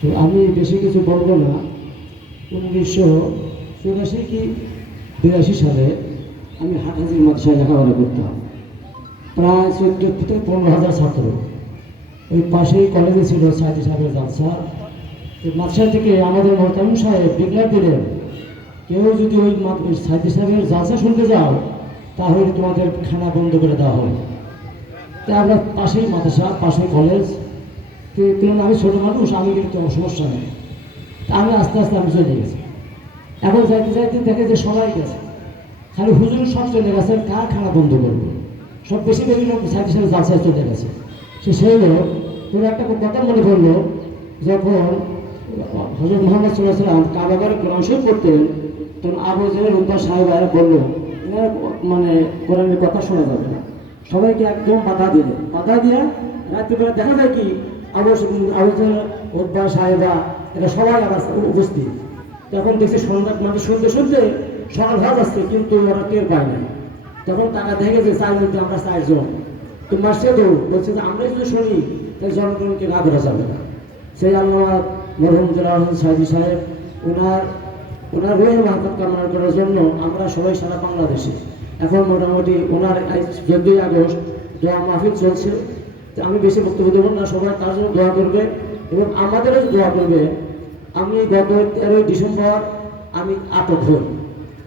তো আমি বেশি কিছু বলব না। উনিশশো চুরাশি কি বিরাশি সালে আমি হাটহাজির মাদ্রাসায় লেখাপড়া করতাম। প্রায় চোদ্দ থেকে পনেরো হাজার ছাত্র। ওই পাশেই কলেজে ছিল সাইদি সাহেবের জালসা। তো মাদ্রাসা থেকে আমাদের মহতাম সাহেব ডিক্লার দিলেন, কেউ যদি ওই সাইদি সাহেবের জালসা শুনতে যাও, তাহলে তোমাদের খানা বন্ধ করে দেওয়া হবে। আমরা পাশেই মাদ্রাসা পাশেই কলেজ তো আমি ছোটো মানুষ, আমি কিন্তু সমস্যা নেই। আমি আস্তে আস্তে আমি চলে গেছি। এখন যাইতে যাইতে দেখে যে সবাই গেছে। খালি হুজুর সব চলে গেছে কার খানা বন্ধ করবে। সব বেশি বেশি লোক সাইডে সাইডে জালসায় চলে গেছে। সে সেই লোক একটা কথা মনে করল যখন হজরত মোহাম্মদ সাল্লাম কাবাগারে কোরআন শরীফ করতেন তখন আবু জেহের উদ্দার সাহেব বলল মানে কোরআনের কথা শোনা যাবে না। সবাইকে একদম বাধা দিলে বাধা দিয়ে রাত্রিবেলা দেখা যায় কি, আবু সাহেবা এটা সবাই আবার উপস্থিত। তখন দেখছি সন্ধ্যা মানে শুনতে শুনতে সকাল হয়ে যাচ্ছে, কিন্তু ওরা টের পায় না। তখন টাকা দেখে যে চার মধ্যে আমরা চারজন তো মাসে তো বলছে যে আমরা যদি শুনি, তাহলে জনগণকে না ধরা যাবে না। সেই আল্লাহ মরহুম জলাল সাহেজি সাহেব ওনার ওনার রোহের মাহফত কামনা করার জন্য আমরা সবাই সারা বাংলাদেশে এখন মোটামুটি ওনার চোদ্দই আগস্ট দোয়া মাহফিল চলছে। আমি বেশি বক্তব্য দেবো না, সবাই তার জন্য দোয়া করবে এবং আমাদেরও দোয়া করবে, আমি গত তেরোই ডিসেম্বর আমি আটক হই।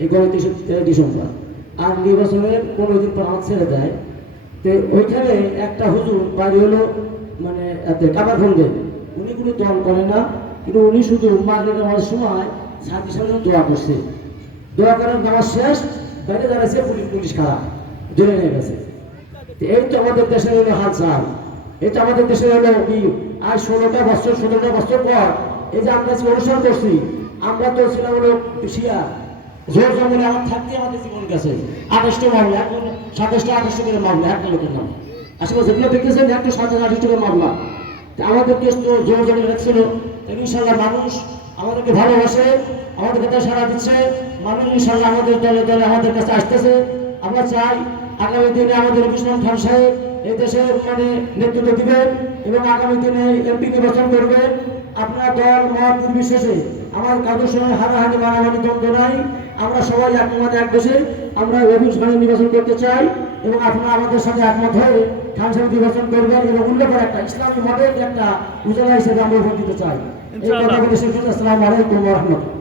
এই গত তেরোই ডিসেম্বর। আর নির্বাচনের পনেরো দিন পর আমার ছেড়ে দেয়। তো ওইখানে একটা হুজুর বাড়ি হলো মানে এতে কাবারখন্ডে উনি কোনো দল করে না, কিন্তু উনি শুধু মাগরে নামার সময় সাথী সাথে দোয়া করছে। দোয়া করার নামাজ শেষ বাইরে দাঁড়াচ্ছে পুলিশ পুলিশ খারাপ ধরে নিয়ে গেছে। এই তো আমাদের দেশের হলো হাল চাল এই তো আমাদের দেশের হলো কি? আর ষোলোটা বছর, সতেরোটা বছর পর এই যে আমরা অনুসরণ করছি, আমরা তো ছিলাম হলো শিয়া জোর জঙ্গলে আমার থাকতে আমাদের জীবন গেছে। আঠাশটা মামলা এখন সাতাশটা, আঠাশটা করে মামলা একটা লোকের নাম আসলে যেগুলো দেখতেছেন একটা সাতাশ, আঠাশটা করে মামলা। আমাদের দেশ তো জোর জঙ্গলে রাখছিল ইনশাল্লাহ মানুষ আমাদেরকে ভালোবাসে, আমাদেরকে কাছে সারা দিচ্ছে। মানুষ ইনশাল্লাহ আমাদের দলে দলে আমাদের কাছে আসতেছে। আমরা চাই আগামী দিনে আমাদের কৃষ্ণ খান সাহেব এই দেশের মানে নেতৃত্ব দিবেন এবং আগামী দিনে এমপি নির্বাচন করবেন আপনার দল মত নির্বিশেষে আমার কারোর সঙ্গে হারাহানি মারামারি দ্বন্দ্ব নাই আমরা সবাই একমত এক দেশে আমরা রবিন খানের নির্বাচন করতে চাই এবং আপনারা আমাদের সাথে একমত হয়ে খান সাহেব নির্বাচন করবেন এবং উল্লেখ একটা ইসলামী মডেল একটা উজালা হিসেবে আমরা ভোট দিতে চাই। এই কথা বলে শেষ। আসসালামু আলাইকুম রহমতুল্লাহ।